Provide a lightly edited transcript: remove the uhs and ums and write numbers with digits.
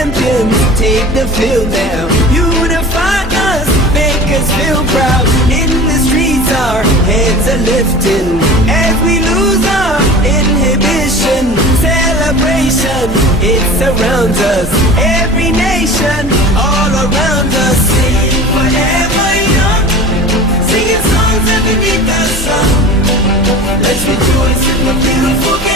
champions take the field now. Unify us, make us feel proud. In the streets our heads are lifting as we lose our inhibition. Celebration, it surrounds us. Every nation, all around us. Sing forever young, singing songs underneath the sun. Let's rejoice in the beautiful